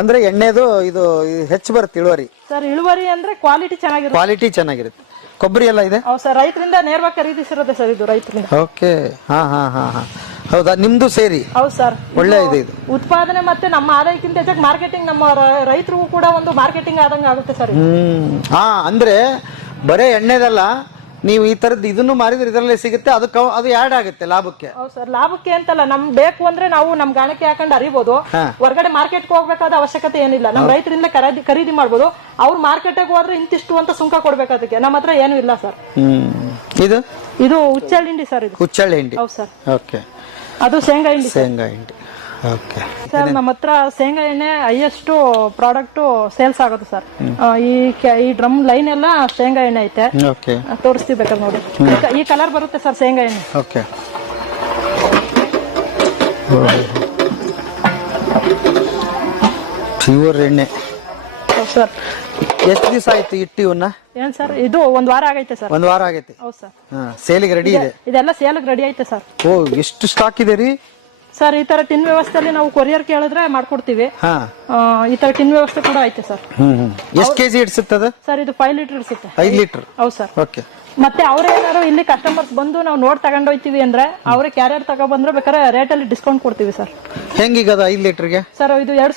ಅಂದ್ರೆ ಎಣ್ಣೆದು ಇದು ಹೆಚ್ಚು ಬರುತ್ತೆ ಇಳುವರಿ. ಸರ್ ಇಳುವರಿ ಅಂದ್ರೆ ಕ್ವಾಲಿಟಿ ಚೆನ್ನಾಗಿರುತ್ತೆ. ಕೊಬ್ಬರಿ ಎಲ್ಲ ಇದೆ. ಹೌದು ಸರ್, ರೈತರಿಂದ ನೇರವಾಗಿ ಖರೀದಿಸಿರೋದೆ ಸರ್ ಇದು ರೈತರಿಂದ. ಓಕೆ, ಹಾ ಹಾ ಹಾ ಹಾ, ಹೌದಾ? ನಿಮ್ದು ಸೇರಿ? ಹೌದು ಸರ್, ಒಳ್ಳೆ ಇದೆ ಇದು. ಉತ್ಪಾದನೆ ಮತ್ತೆ ನಮ್ಮ ಆದಾಯಕ್ಕಿಂತ ಹೆಚ್ಚಾಗಿ ಮಾರ್ಕೆಟಿಂಗ್, ನಮ್ಮ ರೈತರಿಗೂ ಕೂಡ ಒಂದು ಮಾರ್ಕೆಟಿಂಗ್ ಆದಂಗೆ ಆಗುತ್ತೆ ಸರ್. ಹಾ, ಅಂದ್ರೆ ಬರೇ ಎಣ್ಣೆದಲ್ಲ, ನೀವು ಈ ತರದ್ ಇದನ್ನು ಮಾರಿದ್ರೆ ಇದರಲ್ಲೇ ಸಿಗುತ್ತೆ, ಅದು ಆಡ್ ಆಗುತ್ತೆ ಲಾಭಕ್ಕೆ. ಹೌದು ಸರ್, ಲಾಭಕ್ಕೆ ಅಂತಲ್ಲ, ನಮ್ಗೆ ಬೇಕು ಅಂದ್ರೆ ನಾವು ನಮ್ ಗಾಣಕ್ಕೆ ಹಾಕೊಂಡು ಅರಿಬಹುದು. ಹೊರಗಡೆ ಮಾರ್ಕೆಟ್ಗೆ ಹೋಗ್ಬೇಕಾದ ಅವಶ್ಯಕತೆ ಏನಿಲ್ಲ, ನಮ್ ರೈತರಿಂದ ಖರೀದಿ ಮಾಡ್ಬೋದು. ಅವ್ರು ಮಾರ್ಕೆಟ್ಗೆ ಹೋದ್ರೆ ಇಂತಿಷ್ಟು ಅಂತ ಸುಂಕ ಕೊಡ್ಬೇಕು, ಅದಕ್ಕೆ ನಮ್ಮ ಹತ್ರ ಏನು ಇಲ್ಲ ಸರ್. ಇದು ಹುಚ್ಚಳ್ಳಿ ಹಿಂಡಿ ಸರ್, ಇದು ಹುಚ್ಚಳ್ಳಿ ಹಿಂಡಿ. ಹೌದು ಸರ್. ಓಕೆ, ಅದು ಶೇಂಗಾ ಹಿಂಡಿ. ಓಕೆ ಸರ್, ನಮ್ಮ ಹತ್ರ ಶೇಂಗಾ ಎಣ್ಣೆ ಹೈಯೆಸ್ಟ್ ಪ್ರಾಡಕ್ಟ್ ಸೇಲ್ಸ್ ಆಗುತ್ತೆ ಸರ್. ಈ ಡ್ರಮ್ ಲೈನ್ ಎಲ್ಲ ಶೇಂಗಾ ಎಣ್ಣೆ ಐತೆ. ತೋರಿಸ್ತೀವಿ ಬೇಕಾದ್ರೆ ನೋಡಿ. ಈ ಕಲರ್ ಬರುತ್ತೆ ಸರ್ ಶೇಂಗಾ ಎಣ್ಣೆ. ಓಕೆ, ಪ್ಯೂರ್ ಎಣ್ಣೆ ಸರ್. ಎಷ್ಟು ದಿವಸ ಆಯ್ತು ಇಟ್ಟು ಇವನ್ನ? ಏನ್ ಸರ್, ಇದು ಒಂದ್ ವಾರ ಆಗೈತೆ ಸರ್. ಒಂದ್ ವಾರ ಆಗೈತೆ. ಹೌದು ಸರ್. ಸೇಲಿಗೆ ರೆಡಿ ಇದೆ? ಇದೆಲ್ಲ ಸೇಲಿಗೆ ರೆಡಿ ಐತೆ ಸರ್. ಓ, ಎಷ್ಟು ಸ್ಟಾಕ್ ಇದೆ ರೀ ಸರ್? ಈ ತರ ಟಿನ್ ವ್ಯವಸ್ಥೆಯಲ್ಲಿ ನಾವು ಕೊರಿಯರ್ ಕೇಳಿದ್ರೆ ಮಾಡ್ಕೊಡ್ತೀವಿ. ಈ ತರ ಟಿನ್ ವ್ಯವಸ್ಥೆ ಕೂಡ ಐತೆ ಸರ್. ಎಷ್ಟು ಕೆಜಿ ಇಡ್ಸುತ್ತದೆ ಸರ್? ಇದು 5 ಲೀಟರ್ ಇಡ್ಸುತ್ತೆ. 5 ಲೀಟರ್? ಹೌದು ಸರ್. ಓಕೆ. ಮತ್ತೆ ಅವ್ರೇನಾದ್ರು ಇಲ್ಲಿ ಕಸ್ಟಮರ್ಸ್ ಬಂದು ನಾವು ನೋಡ್ ತಗೊಂಡೋಯ್ತೀವಿ ಅಂದ್ರೆ, ಅವ್ರೆ ಕ್ಯಾರಿಯರ್ ತಗೊಂಡ್ಬಂದ್ರೆ ಬೇಕಾದ್ರೆ ರೇಟ್ ಅಲ್ಲಿ ಡಿಸ್ಕೌಂಟ್ ಕೊಡ್ತೀವಿ ಸರ್. ಹೆಂಗೀಗ 5 ಲೀಟರ್ಗೆ? ಸರ್ ಇದು 2